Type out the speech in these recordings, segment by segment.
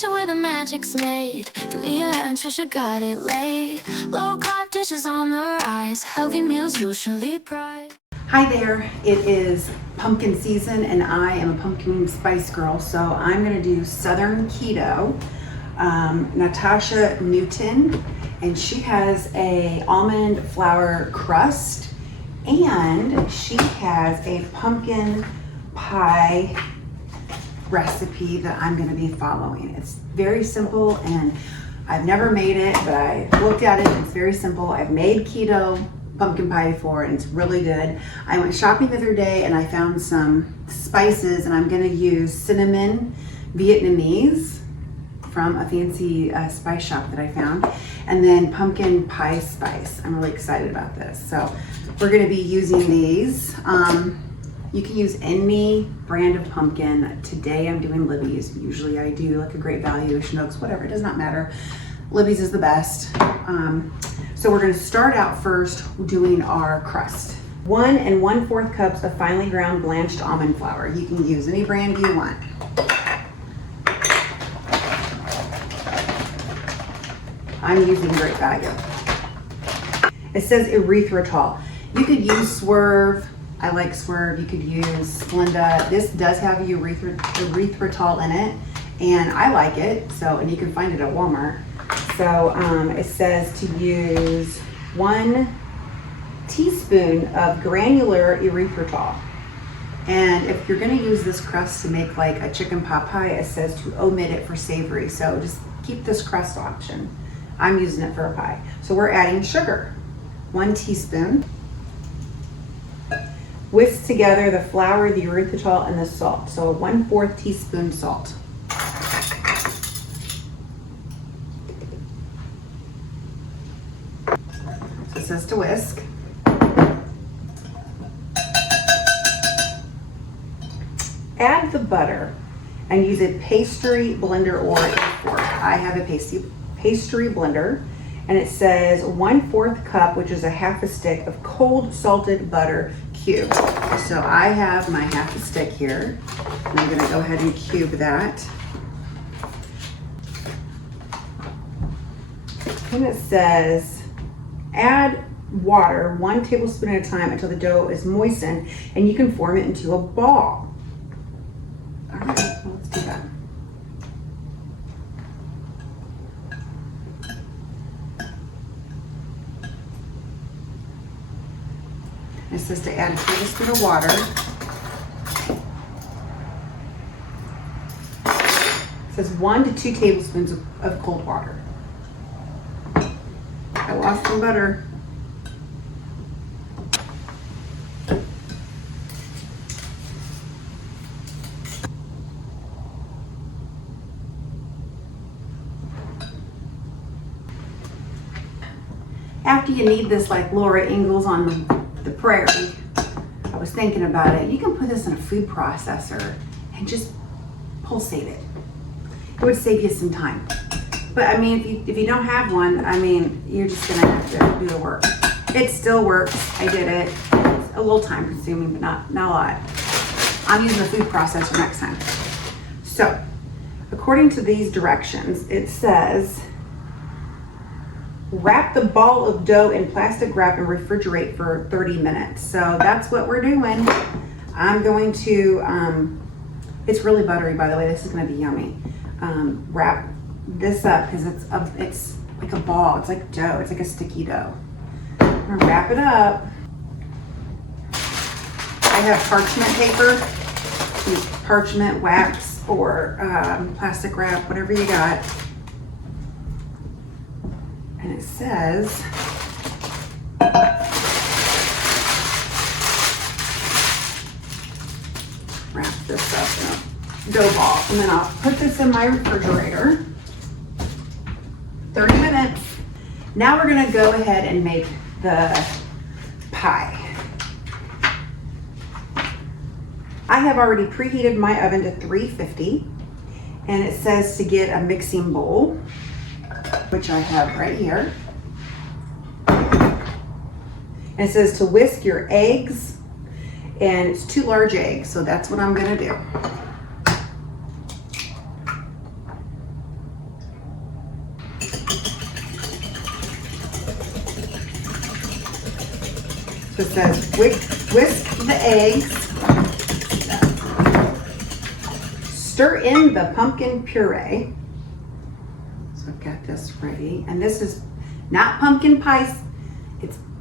kitchen where the magic's made. Leah and Trisha got it laid. Low-carb dishes on the rise. Healthy meals usually pride. Hi there, it is pumpkin season and I am a pumpkin spice girl, so I'm gonna do Southern Keto. Natasha Newton, and she has a almond flour crust and she has a pumpkin pie recipe that I'm gonna be following. It's very simple and I've never made it, but I looked at it and it's very simple. I've made keto pumpkin pie before and it's really good. I went shopping the other day and I found some spices and I'm gonna use cinnamon Vietnamese from a fancy spice shop that I found, and then pumpkin pie spice. I'm really excited about this. So we're gonna be using these. You can use any brand of pumpkin. Today I'm doing Libby's. Usually I do like a Great Value, Schnucks, whatever, it does not matter. Libby's is the best. So we're gonna start out first doing our crust. 1 1/4 cups of finely ground blanched almond flour. You can use any brand you want. I'm using Great Value. It says erythritol. You could use Swerve. I like Swerve. You could use Splenda. This does have erythritol in it, and I like it. So, and you can find it at Walmart. So it says to use 1 teaspoon of granular erythritol. And if you're gonna use this crust to make like a chicken pot pie, it says to omit it for savory. So just keep this crust option. I'm using it for a pie. So we're adding sugar, 1 teaspoon. Whisk together the flour, the erythritol, and the salt. So 1/4 teaspoon salt. So it says to whisk. Add the butter and use a pastry blender or a fork. I have a pastry blender, and it says 1/4 cup, which is a 1/2 stick of cold salted butter cubed. So I have my 1/2 stick here, and I'm gonna go ahead and cube that. And it says add water 1 tablespoon at a time until the dough is moistened, and you can form it into a ball. All right, well, let's do that. It says to add a tablespoon of water. It says 1 to 2 tablespoons of cold water. I lost some butter. After you knead this like Laura Ingalls on the prairie, I was thinking about it. You can put this in a food processor and just pulsate it. It would save you some time. But I mean, if you don't have one, I mean, you're just gonna have to do the work. It still works. I did it. It's a little time consuming, but not a lot. I'm using a food processor next time. So, according to these directions, it says wrap the ball of dough in plastic wrap and refrigerate for 30 minutes. So that's what we're doing. I'm going to, it's really buttery, by the way. This is gonna be yummy. Wrap this up because it's like a ball. It's like dough. It's like a sticky dough. I'm gonna wrap it up. I have parchment paper. Use parchment, wax, or plastic wrap, whatever you got. And it says, wrap this up in a dough ball. And then I'll put this in my refrigerator. 30 minutes. Now we're gonna go ahead and make the pie. I have already preheated my oven to 350, and it says to get a mixing bowl, which I have right here. And it says to whisk your eggs, and it's 2 large eggs, so that's what I'm gonna do. So it says whisk the eggs, stir in the pumpkin puree. So I've got this ready, and this is not pumpkin pie.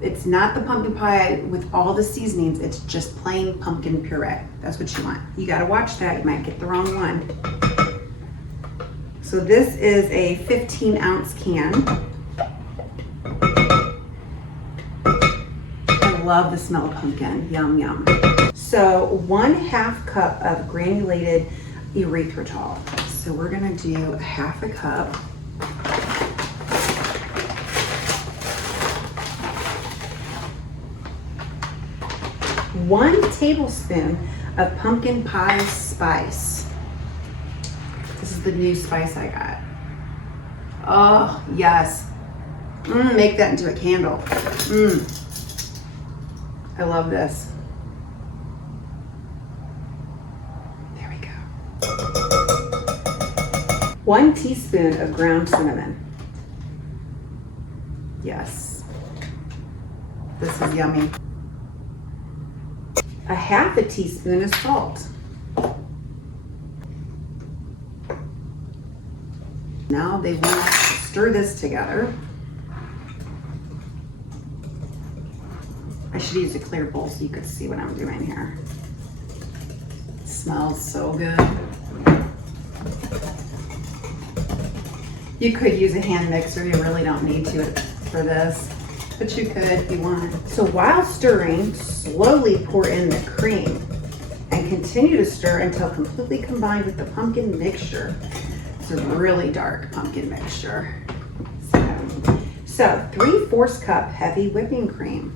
It's not the pumpkin pie with all the seasonings. It's just plain pumpkin puree. That's what you want. You got to watch that. You might get the wrong one. So this is a 15-ounce can. I love the smell of pumpkin. Yum, yum. So 1/2 cup of granulated erythritol. So we're gonna do 1/2 cup. One tablespoon of pumpkin pie spice. This is the new spice I got. Oh, yes. Make that into a candle. I love this. There we go. 1 teaspoon of ground cinnamon. Yes. This is yummy. 1/2 teaspoon of salt. Now they want to stir this together. I should use a clear bowl so you could see what I'm doing here. It smells so good. You could use a hand mixer. You really don't need to for this, but you could if you want. So while stirring, slowly pour in the cream and continue to stir until completely combined with the pumpkin mixture. It's a really dark pumpkin mixture. So 3/4 cup heavy whipping cream.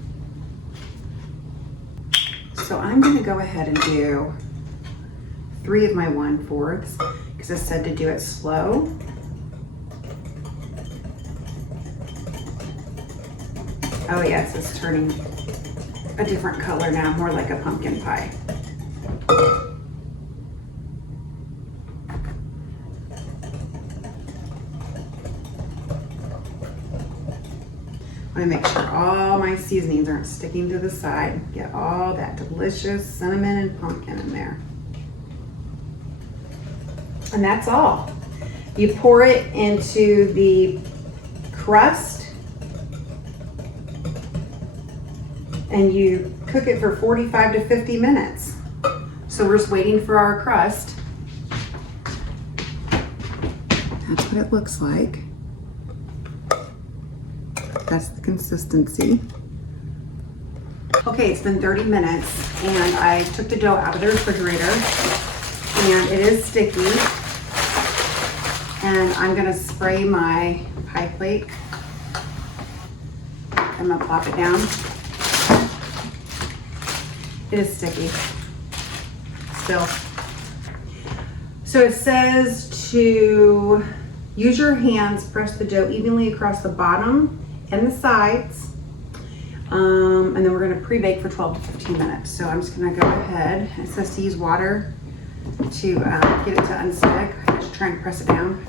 So I'm going to go ahead and do 3 of my 1/4 because I said to do it slow. Oh yes, it's turning a different color now, more like a pumpkin pie. I want to make sure all my seasonings aren't sticking to the side. Get all that delicious cinnamon and pumpkin in there. And that's all. You pour it into the crust and you cook it for 45 to 50 minutes. So we're just waiting for our crust. That's what it looks like. That's the consistency. Okay, it's been 30 minutes and I took the dough out of the refrigerator and it is sticky. And I'm gonna spray my pie plate. I'm gonna plop it down. It is sticky, still. So it says to use your hands, press the dough evenly across the bottom and the sides. And then we're gonna pre-bake for 12 to 15 minutes. So I'm just gonna go ahead. It says to use water to get it to unstick. Just try and press it down.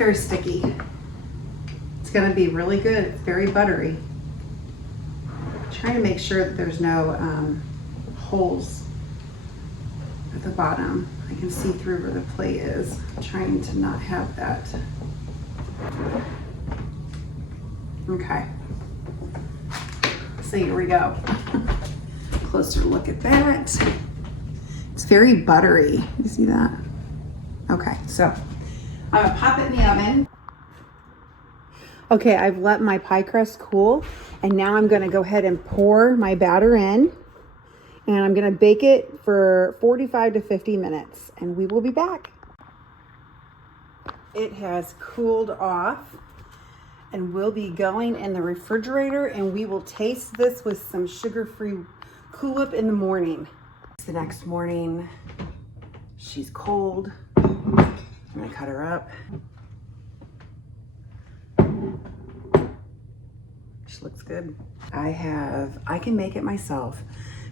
Very sticky. It's gonna be really good. It's very buttery. Trying to make sure that there's no holes at the bottom. I can see through where the plate is. I'm trying to not have that. Okay. So here we go. Closer look at that. It's very buttery. You see that? Okay, so I'm gonna pop it in the oven. Okay, I've let my pie crust cool, and now I'm gonna go ahead and pour my batter in, and I'm gonna bake it for 45 to 50 minutes, and we will be back. It has cooled off, and we'll be going in the refrigerator, and we will taste this with some sugar-free Cool Whip in the morning. The next morning, she's cold. I'm gonna cut her up. She looks good. I can make it myself,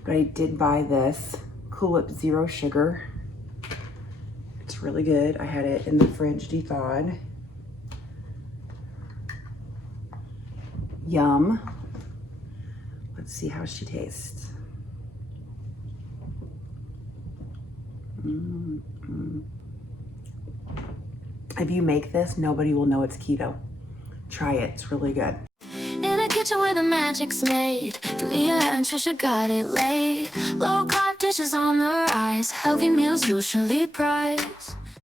but I did buy this Cool Whip Zero Sugar. It's really good. I had it in the fridge de-thawed. Yum. Let's see how she tastes. If you make this, nobody will know it's keto. Try it, it's really good. In a kitchen where the magic's made, Leah and Trisha got it laid. Low-carb dishes on the rise, healthy meals usually prize.